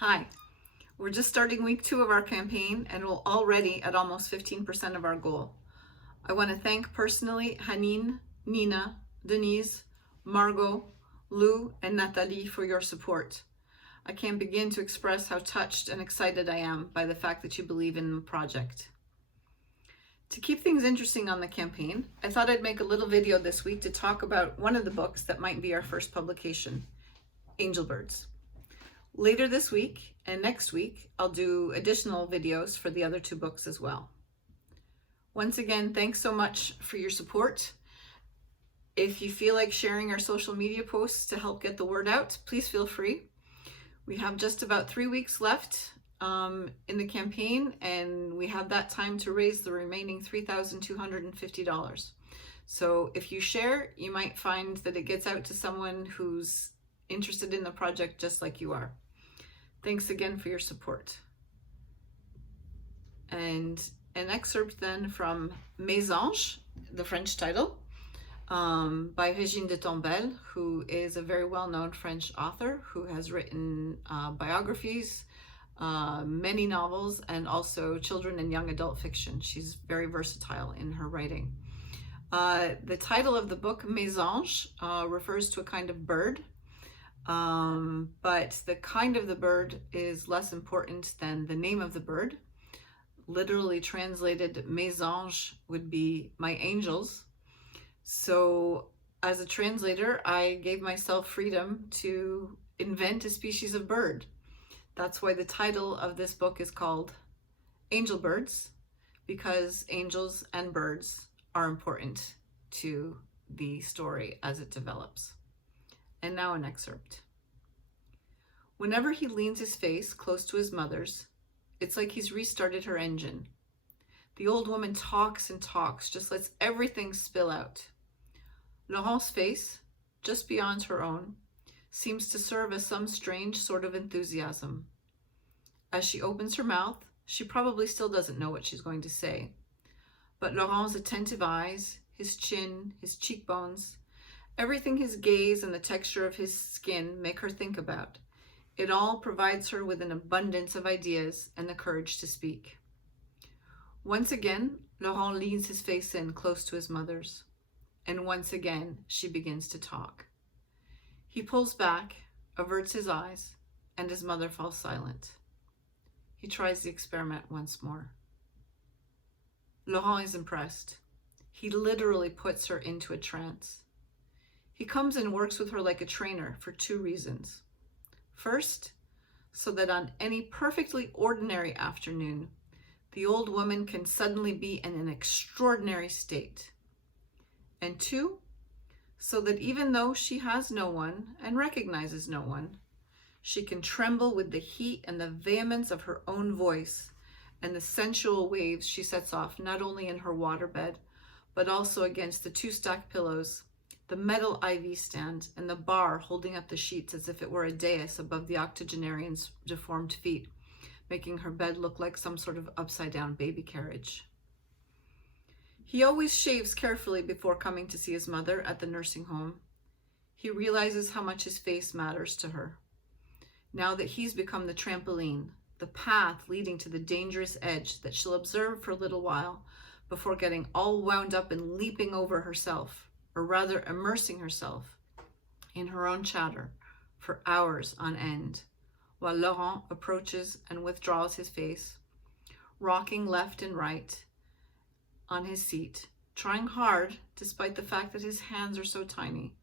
Hi, we're just starting week 2 of our campaign and we're already at almost 15% of our goal. I want to thank personally Hanine, Nina, Denise, Margot, Lou, and Nathalie for your support. I can't begin to express how touched and excited I am by the fact that you believe in the project. To keep things interesting on the campaign, I thought I'd make a little video this week to talk about one of the books that might be our first publication, Angelbirds. Later this week and next week, I'll do additional videos for the other 2 books as well. Once again, thanks so much for your support. If you feel like sharing our social media posts to help get the word out, please feel free. We have just about 3 weeks left in the campaign, and we have that time to raise the remaining $3,250. So if you share, you might find that it gets out to someone who's interested in the project just like you are. Thanks again for your support. And an excerpt then from Mes Anges, the French title, by Régine de Tombelle, who is a very well-known French author who has written biographies, many novels, and also children and young adult fiction. She's very versatile in her writing. The title of the book, Mes Anges, refers to a kind of bird. But the kind of the bird is less important than the name of the bird. Literally translated, Mes Anges would be my angels. So as a translator, I gave myself freedom to invent a species of bird. That's why the title of this book is called Angelbirds, because angels and birds are important to the story as it develops. And now an excerpt. Whenever he leans his face close to his mother's, it's like he's restarted her engine. The old woman talks and talks, just lets everything spill out. Laurent's face, just beyond her own, seems to serve as some strange sort of enthusiasm. As she opens her mouth, she probably still doesn't know what she's going to say. But Laurent's attentive eyes, his chin, his cheekbones, everything his gaze and the texture of his skin make her think about. It all provides her with an abundance of ideas and the courage to speak. Once again, Laurent leans his face in close to his mother's, and once again she begins to talk. He pulls back, averts his eyes, and his mother falls silent. He tries the experiment once more. Laurent is impressed. He literally puts her into a trance. He comes and works with her like a trainer for 2 reasons. First, so that on any perfectly ordinary afternoon, the old woman can suddenly be in an extraordinary state. And 2, so that even though she has no one and recognizes no one, she can tremble with the heat and the vehemence of her own voice and the sensual waves she sets off not only in her waterbed, but also against the 2 stacked pillows, the metal IV stand, and the bar holding up the sheets as if it were a dais above the octogenarian's deformed feet, making her bed look like some sort of upside-down baby carriage. He always shaves carefully before coming to see his mother at the nursing home. He realizes how much his face matters to her. Now that he's become the trampoline, the path leading to the dangerous edge that she'll observe for a little while before getting all wound up and leaping over herself, or rather immersing herself in her own chatter for hours on end, while Laurent approaches and withdraws his face, rocking left and right on his seat, trying hard, despite the fact that his hands are so tiny,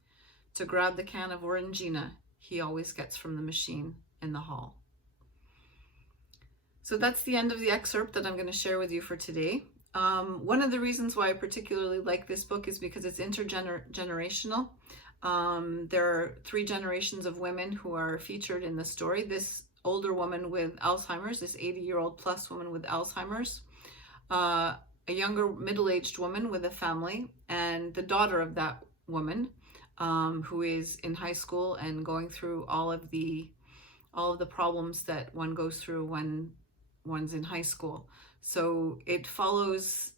to grab the can of Orangina he always gets from the machine in the hall. So that's the end of the excerpt that I'm going to share with you for today. One of the reasons why I particularly like this book is because it's intergenerational. There are 3 generations of women who are featured in the story. This older woman with Alzheimer's, this 80-year-old plus woman with Alzheimer's, a younger middle-aged woman with a family, and the daughter of that woman who is in high school and going through all of the problems that one goes through when one's in high school. So it follows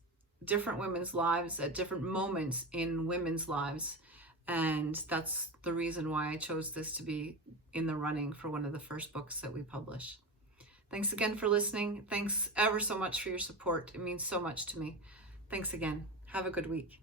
different women's lives at different moments in women's lives. And that's the reason why I chose this to be in the running for one of the first books that we publish. Thanks again for listening. Thanks ever so much for your support. It means so much to me. Thanks again. Have a good week.